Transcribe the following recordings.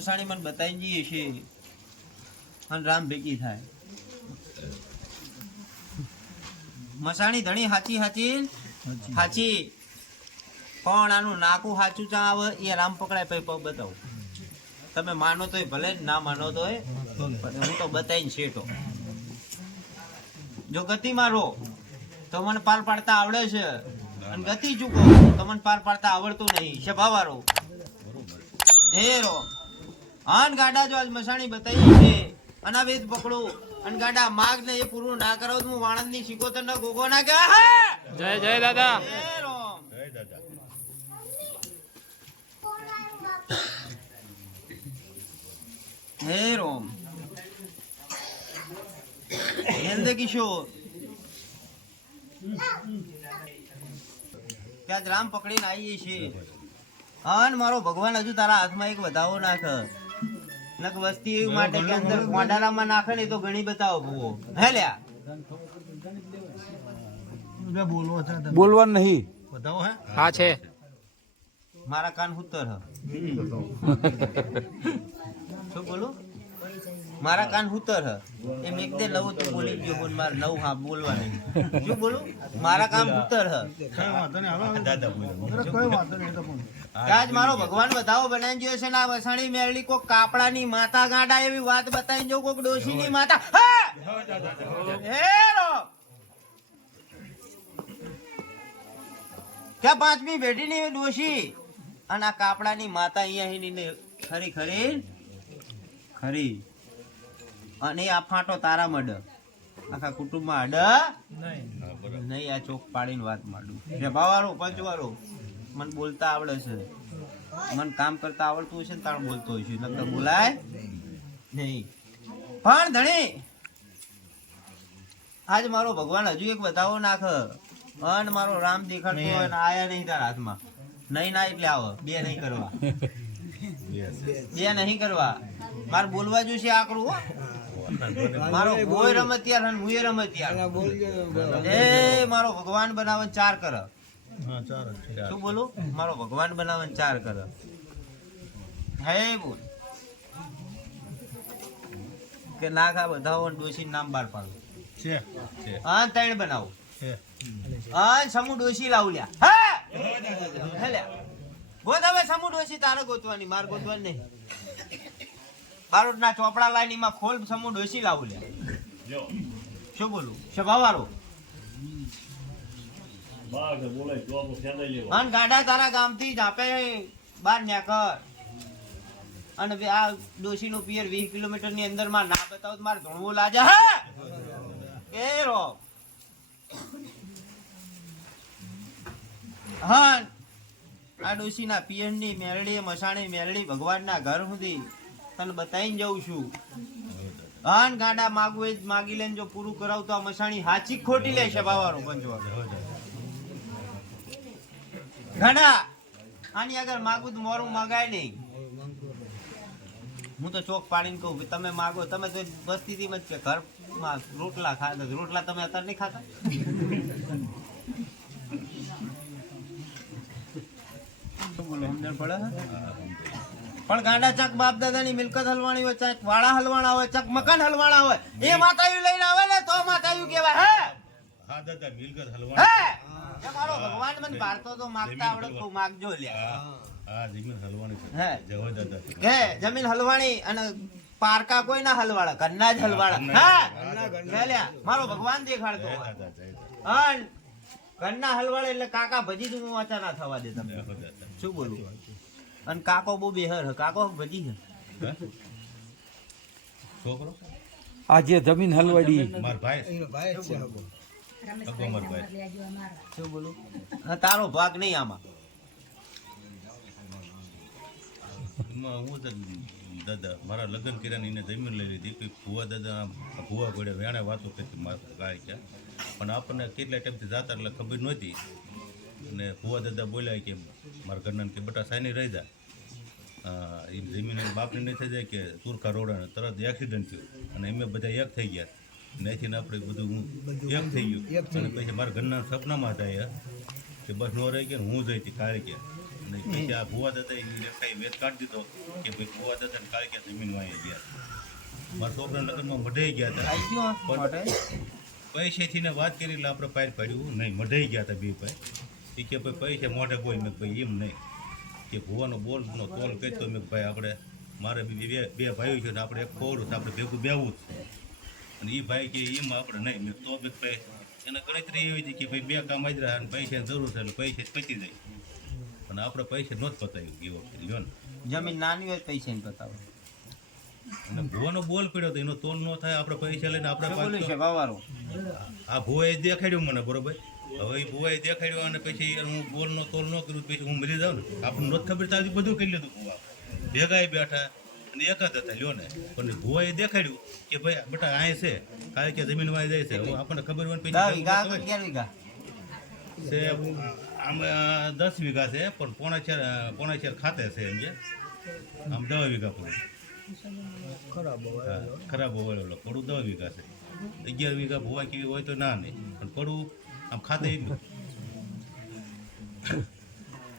મસાણી મને બતાવી જઈએ છે. અને રામ ભેગી થાય. મસાણી ધણી હાચી હાચી? હાચી. પણ આનું નાકું હાચું ચા આવે એ રામ પકડાય પછી પગ બતાવું. તમે માનો તો ભલે ના માનો તો હું તો બતાવીને શેઠો. જો ગતિ મારો તો મને પાર પાડતા આવડે છે. અને ગતિ ચૂકો તો મને પાર પાડતા આવડતું નહીં. સ્વભાવવાળો હે રો આન ગાડા જો આજ મસાણી બતાવી છે. અને આ વેદ પકડો. અને ગાડા માગ ને એ પૂરું ના કરો તો હું વાણંદની શીખોતર તને ગોગો ના કે જય જય દાદા. હે રોમ. હે રોમ. હેલ્દ કિશોર. ત્યાં રામ પકડીને આવીએ છીએ. હા મારો ભગવાન હજુ તારા હાથમાં એક વધાવો નાખ. નક વસ્તી એવી માટે કે અંદર કોંડારામાં નાખે ને તો ઘણી બતાવો ભૂવો. હે લ્યા? બોલવાનું નહીં. બતાવો હે? હા છે. મારા કાન ઉત્તર હ. શું બોલું? મારા કાન હુતર હ. એમ એક દે લઉં તો બોલી ગયો બોલ મારે નવ હા બોલવા નહીં શું બોલું? મારા કામ ઉત્તર હ. આજ મારો ભગવાન બતાવો બનાવી ગયો છે ને આ વસાણી મેળવી કોક કાપડાની માતા ગાંડા એવી વાત બતાવી જો કોક ડોશીની માતા હા! હે રો! કે પાંચમી બેટીની ડોશી? અને આ કાપડાની માતા અહીંયા ને ખરી ખરી? ખરી. અને આ ફાંટો તારા મડ આખા કુટુંબમાં અડ. નહીં. આ ચોક પાડીને વાત માંડું ભાવારો પંચવારો. મને બોલતા આવડે છે. મને કામ કરતા આવડતું હશે ને તાણ બોલતો હોય છે. નકર બોલાય નહીં. પણ ધણી! આજ મારો ભગવાન હજુ એક બતાવો નાખ અન મારો રામ દેખાડતો હોય ને આયા નહીં તારા હાથમાં. નહીં ના એટલે આવો. બે નહીં કરવા. બે નહીં કરવા. મારે બોલવા આકરું હો. મારો ભોય રમતિયાર અને મુએ રમતિયાર એ મારો ભગવાન બનાવે ને ચાર કર. શું બોલું? મારો ભગવાન બનાવે ચાર કર. હે બોલ. કે નાખા બધા ડોશી નામ બાર પાડું. હા ત્રણ બનાવો. હા સમૂહ ડોશી લાવ લ્યા. હા! હે લ્યા. ગોત હવે સમૂહ ડોશી તારે ગોતવાની માર ગોતવાની નહીં. બારોટ ના ચોપડા લાઈનમાં ખોલ સમૂહ ડોસી લાવું લે. શું બોલું? સ્વભાવવાળો. અન ગાડા તારા ગામથી જ આપે બાર ન્યાકર. અને આ ડોસી નું પિયર 20 કિલોમીટરની અંદરમાં ના બતાવ તો મારે ધણવું લાજા હે? એ રો. હા આ ડોસી ના પિયરની મેરડી મસાણી મેરડી ભગવાન ના ઘર સુધી તને બતાવીને જઉં છું. અન ગાડા માગવું એ જ માગી લેને જો પૂરું કરાવ તો આ મસાણી હાચી ખોટી લેશે બાવાનું પંચવા ઘણા આની આગળ માગું તો મોરું મગાય નહીં. હું તો ચોક પાડીને કહું તમે માગો, તમે તો વસ્તીથી જ છે. ઘરમાં રોટલા ખાતા રોટલા તમે અત્યારે નહીં ખાતા? પડે? પણ ગાંડા ચક બાપ દાદાની મિલકત હલવાણી હોય ચક વાળા હલવાણા હોય ચક મકાન હલવાણા હોય એ માતાયું લઈને આવે ને તો માતાયું કહેવાય. હે? હે એ મારો ભગવાન મને ભારતો તો માગતા આવડે તો માગજો લ્યા. હે. હે જમીન હલવાણી અને પારકા કોઈ ના હલવાડા. ઘરના જ હલવાડા. હા મારો ભગવાન દેખાડતો ઘરના હલવાડે એટલે કાકા ભજી તું વાંચા ના થવા દે તમે શું બોલું? અને કાકો બહુ બેહર હે. કાકો ભજી છે છોકરો? આ જે જમીન હલવાડી. માર ભાઈ ભાઈ શું બોલું? હા, તારો ભાગ નહીં આમાં. હું તો દાદા મારા લગ્ન કર્યા એને જમીન લઈ લીધી. કે ભુવા દાદા ભુવા પડે વેણે વાતો કરતી મારા ગાય છે. પણ આપણને કેટલા ટાઈમથી જાતા એટલે ખબર નહોતી. અને ભુવા દાદા બોલ્યા કે મારા ઘરના કે બટા સાઈની રહી જા. એમ જમીન બાપને નહીં થઈ જાય કે તુરખા રોડાને તરત એક્સિડન્ટ થયું. અને એમે બધા એક થઈ ગયા. ત્યાંથી આપણે બધું હું એક થઈ ગયું. અને પછી મારા ઘરના સપનામાં હતા એ કે બસ નો રહી ગયા હું જઈ હતી કાળી ગયા. અને પછી આ ભુવા દાદા એ રેખાએ વેત કાઢી દીધો કે ભાઈ ભુવા દાદાને કાળી ક્યાં જમીન વાંચી ગયા. મારા છોકરાના લગ્નમાં મઢાઈ ગયા હતા. પૈસેથી ને વાત કરી એટલે આપણે પાર પાડ્યું. નહીં મઢાઈ ગયા હતા બે ભાઈ. એ કે ભાઈ પૈસે મોઢે કોઈ મેં ભાઈ એમ નહીં. કે ભુવાનો બોલ નો તોલ કહેતો મેં ભાઈ આપણે મારે બી બે ભાઈઓ છે ને આપણે એક ખોરું છે આપણે ભેગું બેવું જ છે. અને એ ભાઈ કે એમ આપણે નહીં. મેં તો બી ભાઈ એને ગણતરી એવી હતી કે ભાઈ બે કામ જ રહ્યા અને પૈસાની જરૂર છે એટલે પૈસા જ પતી જાય. અને આપણે પૈસા જ પતાવ્યું એ વખતે લ્યો ને. જમીન નાની હોય પૈસા ને પતાવો અને ભુવાનો બોલ પડ્યો તો એનો તોલ ન થાય આપણે પૈસા લઈને આપણે આ ભુવાએ દેખાડ્યું મને બરોબર? હવે એ ભુવાએ દેખાડ્યો અને પછી હું બોલનો તોલ ન કર્યું પછી હું મરી જાઉં ને. આપણને નથી ખબર તારી બધું કરી લીધું ભુવા ભેગાય બેઠા અને એકાદ હતા લ્યો ને. પણ ભુવાએ દેખાડ્યું કે ભાઈ બેટા આ છે. કાલે કે જમીન વાય જાય છે. હવે આપણને ખબર હોય ને પછી છે આમ દસ વીઘા છે પણ પોણા ચાર પોણા ચાર ખાતે છે એમ જે આમ દવા વીઘા પડું. ખરાબ ખરાબ હોવાયેલો પડું દવા વીઘા છે. અગિયાર વીઘા ભુવા કેવી હોય તો ના નહીં. પણ પડું આમ ખાતે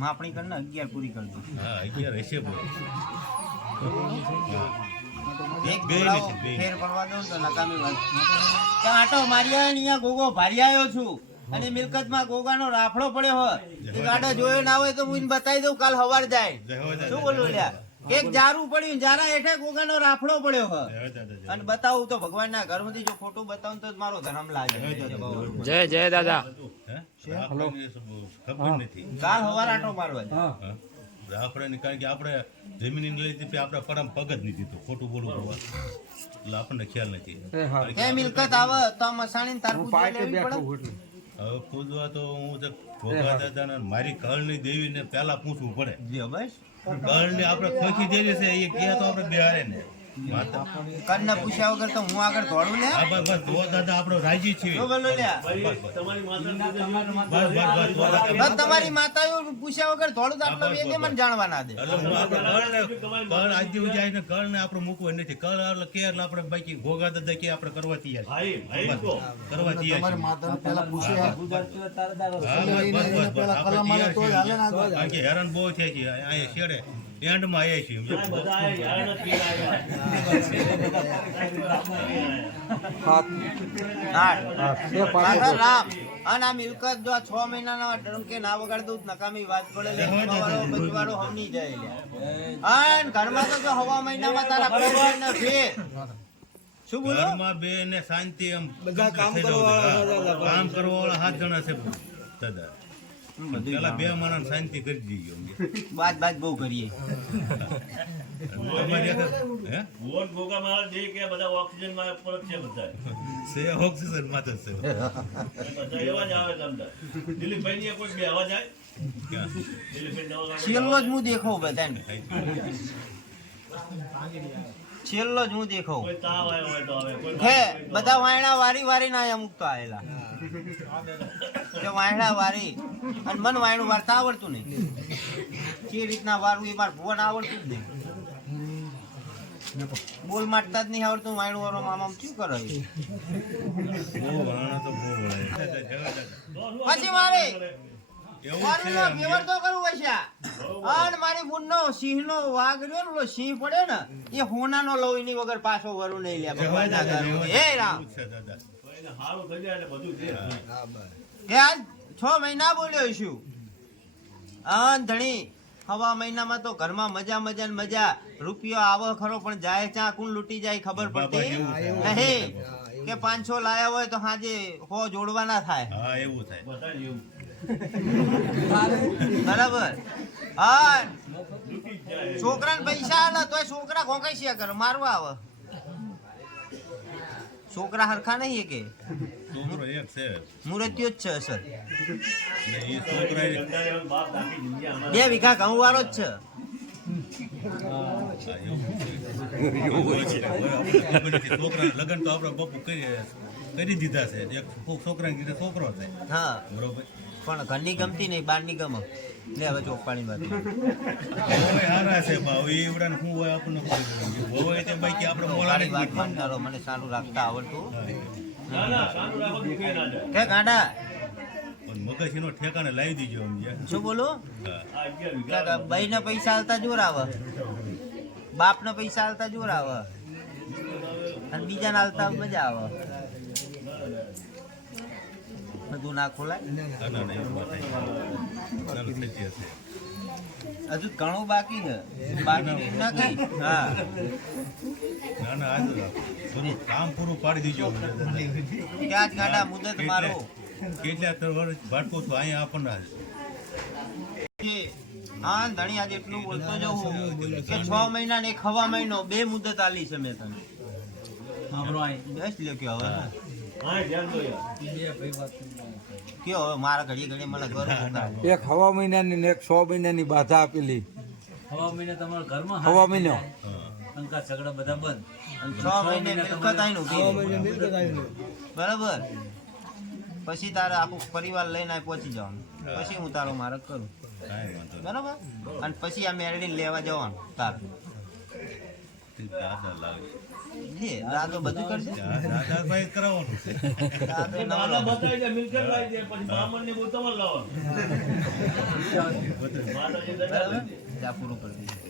માપણી કરીને અગિયાર પૂરી કરી દો હા અગિયાર હશે બોલ. એક બે જોડાઓ નથી, બે. ફેર પડવા દો ને તો નકામી વાત. ત્યાં આટો મારી આવ્યો ને અહીંયા ગોગો અને ગોગાનો રાફડો પડ્યો હોય ગાડો જોયો ના હોય તો હું બતાવી દઉં કાલ હવાર જાય. શું બોલું લ્યા? એક જારું પડ્યું જારા હેઠે ગોગાનો રાફડો પડ્યો દાદા, અને બતાવું તો ભગવાનના ઘરમાંથી જો ખોટું બતાવું તો મારો ધર્મ લાગે. જય જય દાદા. હેલો. ખબર નથી. કાલ હવાર આટો મારવા. હા. હા? આપણને કારણ કે આપણે જમીન લઈ દીધી આપણે પરમ પગ જ નહીં દીધું. ખોટું બોલવું પડવા એટલે આપણને ખ્યાલ નથી. એ મિલકત આવે તો મસાણી તારું હું પડે. હવે પૂજવા તો હું તો ભોગા દાદા મારી કળની દેવીને પહેલા પૂછવું પડે. બસ. કળની આપણે ખોખી દેવી છે એ કહે તો આપણે બિહારે ને કનને પૂછ્યા વગર તો હું આગળ દોડું લે બસ બસ દો દાદા આપણો રાજી છે બોલો બસ તમારી માતા પૂછ્યા વગર દોડું તો વેગે મને જાણવા ના દે. આપણે કળ આજે સુધી આવીને કળને આપણે મૂકવું નથી. કળ એટલે કે એટલે આપણે બાકી ભોગા દાદા કે આપણે કરવા તૈયાર કરવા તૈયાર છીએ. હા, બસ, બસ, બસ, બસ. આપણે હેરાન બહુ થાય છે. અહીંયા છેડે એન્ડમાં આવ્યા છીએ અને આ મિલકત જો આ છ મહિનાના ડંકે ના વગાડતું નકામી વાત પડે બચવાડો હમની જાય લ્યા અને ઘરમાં તો જો હવા મહિનામાં તારા પૈસા નથી. શું બોલો? ઘરમાં બે ને શાંતિ એમ બધા કામ કરવા કામ કરવા વાળા હાથ જણા છે દાદા પેલા બે માણસ શાંતિ કરી દીધી. બાજ બાજ બહુ કરીએ. વોટ ભોગા જે કે બધા ઓક્સિજનમાં ફરક છે બધા છે ઓક્સિજન છે. બધા એવા જ આવે તમને દિલીપભાઈ ની કોઈ બે અવાજ આવે? ક્યાં? દિલીપભાઈ દવા છેલ્લો જ હું દેખો બધાને. છેલ્લો જ હું દેખો કોઈ તાવ આવ્યો હોય તો આવે કોઈ હે બધા વાયણા વારી વારી ના અમુક તો આવેલા જો વાયણા વારી. અને મન વાયણું વારતા આવડતું નહીં. કે રીતના વારવું એ માર ભુવન આવડતું જ નહીં. બોલ માટતા જ નહીં આવડતું વાયણું વાળો મામા શું કરે. પછી મારે મારું છે ના તો કરવું હશે અને મારી બુનનો સિંહનો વાઘ રહ્યો ને ઓલો સિંહ પડે ને એ હોનાનો લવ એની વગર પાછો વરું નહીં લે. હે રામ. આજ છ મહિના બોલ્યો છું. અન ધણી હવા મહિનામાં તો ઘરમાં મજા મજા ને મજા. રૂપિયો આવો ખરો પણ જાય ચા કુણ લૂટી જાય ખબર પડતી. નહીં કે પાંચસો લાયા હોય તો હાજે હો જોડવાના થાય. હા એવું થાય. બરાબર. હા. છોકરાને પૈસા આલે તો છોકરા ખોકાઈ છે કરે. મારવા આવે. છોકરા હરખા નહીં કે મૂર્તિઓ જ છે સર બે વીઘા ઘઉં વાળો જ છે. લગ્ન તો આપણે બપુ કરી કરી દીધા છે છોકરા છોક- છોકરો છે હા. બરોબર પણ ઘરની ગમતી નહીં બહારની ગમો. લે હવે ચોપાણી વાત હવે હારા છે ભાવ એ એવડાને શું હોય આપણને હોય તે બાકી આપણે મોલાની વાત વાત કરો મને સારું રાખતા આવડતું. કે ગાડા? મગજ એનો ઠેકાણે લાવી દીજો શું બોલો? હા. ભાઈ ને પૈસા હાલતા જોર આવે. બાપ ને પૈસા હાલતા જોર આવે. અને બીજા ને આલતા મજા આવે. બધું ના ખોલાય? હજુ ઘણું બાકી છે. બાકી હા. ના ના આજ કામ પૂરું પાડી દીજો. ક્યાં જ ગાડા મુદત મારો. કેટલા ત્રણ વર્ષ ભાટકો તો અહીંયા આપણને હા ધણિયા આજે એટલું બોલતો જવું કે છ મહિના ને હવા મહિનો બે મુદત આલી છે મેં તને. બેસ કે હવે. કયો? હવે મારા ઘડીએ ઘડીએ મને ઘર એક હવા મહિનાની ને એક સો મહિનાની બાધા આપેલી. હવા મહિને તમારા ઘરમાં હવા મહિનો. ટંકા સગડા બધા બંધ. અને છ મહિને મિલકત ઊભી બરાબર. પછી તારે આખું પરિવાર લઈને પહોંચી જવાનું. પછી હું તારો મારક કરું. બરાબર? અને પછી આ મેળવીને લેવા જવાનું તારે. દાદા લાગે. બધું કરશે? કરાવવાનું છે. દાદો બતાવી દે મિલકત લાવી દે પછી બ્રાહ્મણ ને બોલ લાવવાનું. માતાજી દાદા બરાબર. લાવી દે. જા પૂરું કરી દે